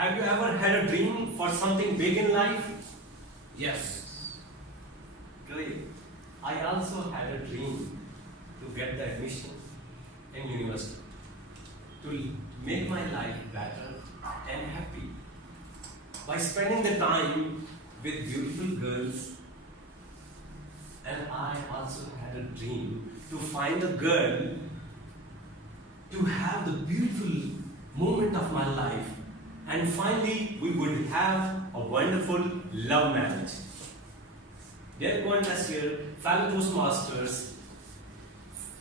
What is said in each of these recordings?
Have you ever had a dream for something big in life? Yes. Great. I also had a dream to get the admission in university, to make my life better and happy by spending the time with beautiful girls. And I also had a dream to find a girl, to have the beautiful moment of my life, and finally we would have a wonderful love marriage. Dear co-investor, fellow Toastmasters,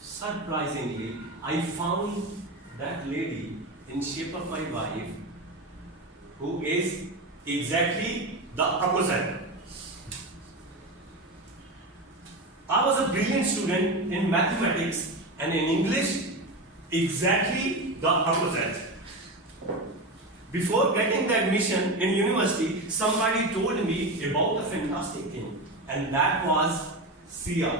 surprisingly, I found that lady in shape of my wife who is exactly the opposite. I was a brilliant student in mathematics and in English, exactly the opposite. Before getting the admission in university, somebody told me about a fantastic thing, and that was CR.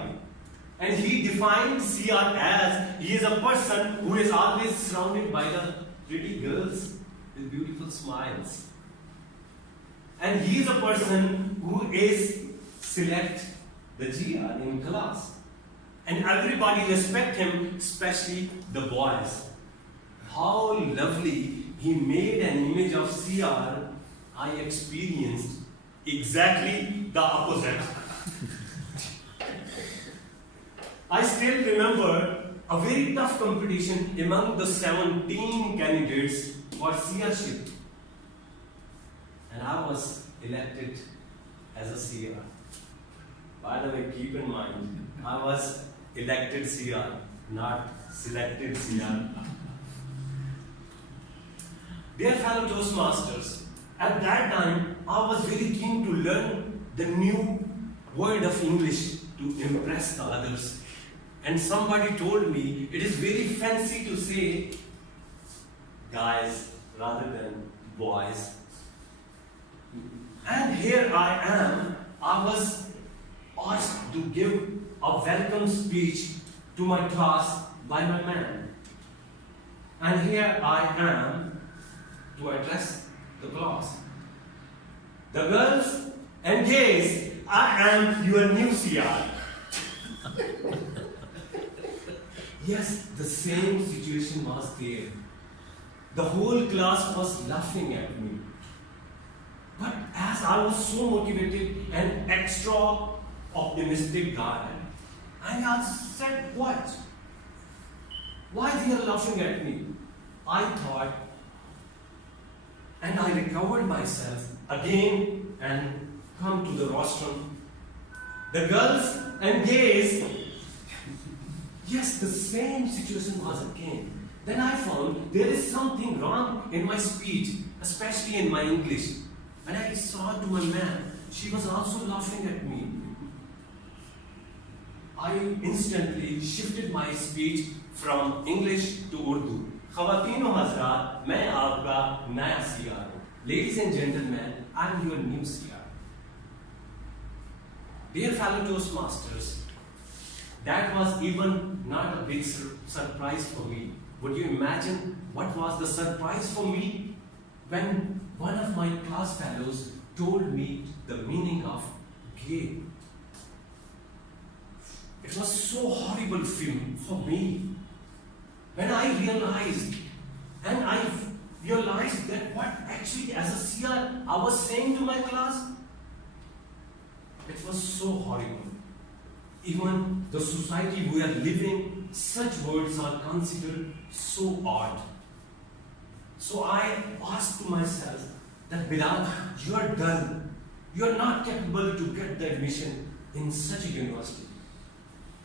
And he defined CR as he is a person who is always surrounded by the pretty girls with beautiful smiles. And he is a person who is select the GR in class. And everybody respect him, especially the boys. How lovely he made an image of CR. I experienced exactly the opposite. I still remember a very tough competition among the 17 candidates for CRship. And I was elected as a CR. By the way, keep in mind, I was elected CR, not selected CR. Dear fellow Toastmasters, at that time, I was very keen to learn the new word of English to impress the others. And somebody told me it is very fancy to say guys rather than boys. And here I am, I was asked to give a welcome speech to my class by my man. And here I am to address the class. The girls and gays, I am your new CR. Yes, the same situation was there. The whole class was laughing at me. But as I was so motivated and extra optimistic guy, I asked, said, what? Why they are laughing at me? I thought, and I recovered myself again and come to the rostrum. The girls and gays, yes, the same situation was again. Then I found there is something wrong in my speech, especially in my English. And I saw to my man, she was also laughing at me. I instantly shifted my speech from English to Urdu. Khawateen o Hazrat, main aapka naya CR hu. Ladies and gentlemen, I am your new CR. Dear fellow Toastmasters, that was even not a big surprise for me. Would you imagine what was the surprise for me when one of my class fellows told me the meaning of gay? It was so horrible for me when I realized, and I realized that what actually as a CR I was saying to my class, it was so horrible. Even the society we are living, such words are considered so odd. So I asked to myself that Bilal, you are dull. You are not capable to get the admission in such a university.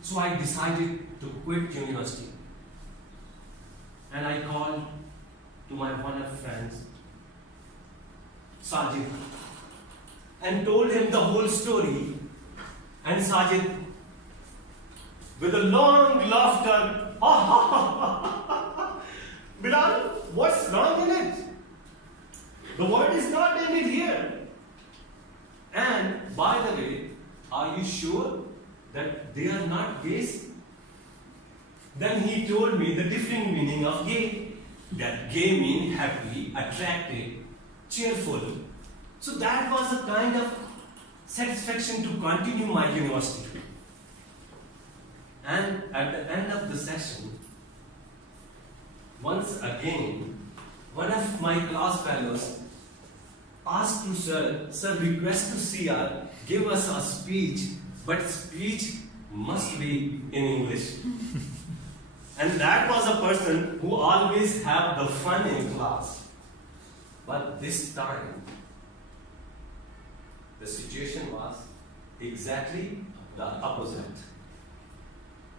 So I decided to quit university. And I called to my one of friends, Sajid, and told him the whole story. And Sajid, with a long laughter, Bilal, what's wrong in it? The word is not ended here. And by the way, are you sure that they are not gays? Then he told me the different meaning of gay. That gay means happy, attractive, cheerful. So that was a kind of satisfaction to continue my university. And at the end of the session, once again, one of my class fellows asked to sir, request to CR, give us a speech, but speech must be in English. And that was a person who always have the fun in class. But this time, the situation was exactly the opposite.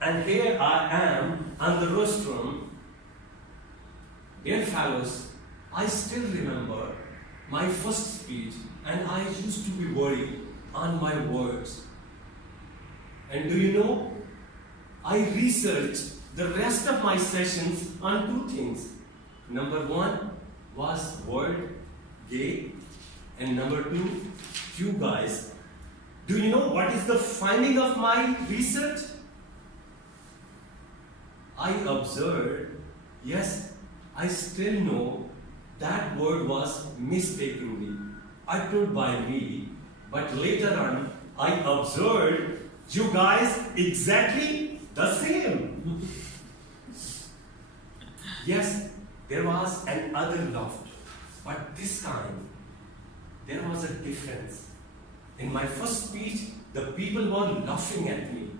And here I am on the rostrum. Dear fellows, I still remember my first speech and I used to be worried on my words. And do you know, I researched the rest of my sessions on two things. Number one was word gay, and number two, you guys. Do you know what is the finding of my research? I observed, yes, I still know that word was mistakenly uttered by me, but later on I observed you guys exactly the same. Yes, there was another laughter, but this time there was a difference. In my first speech, the people were laughing at me.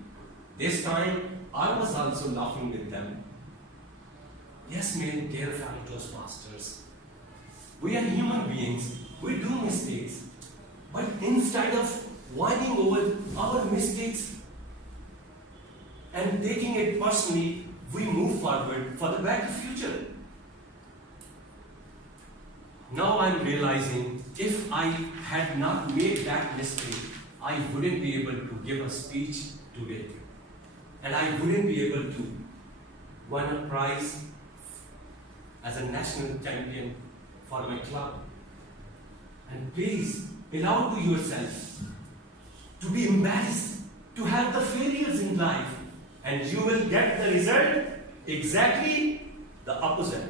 This time, I was also laughing with them. Yes, my dear fellow Toastmasters, we are human beings, we do mistakes. But instead of whining over our mistakes and taking it personally, we move forward for the better future. Now I'm realizing if I had not made that mistake, I wouldn't be able to give a speech today. And I wouldn't be able to win a prize as a national champion for my club. And please, allow to yourself to be embarrassed, to have the failures in life, and you will get the result exactly the opposite.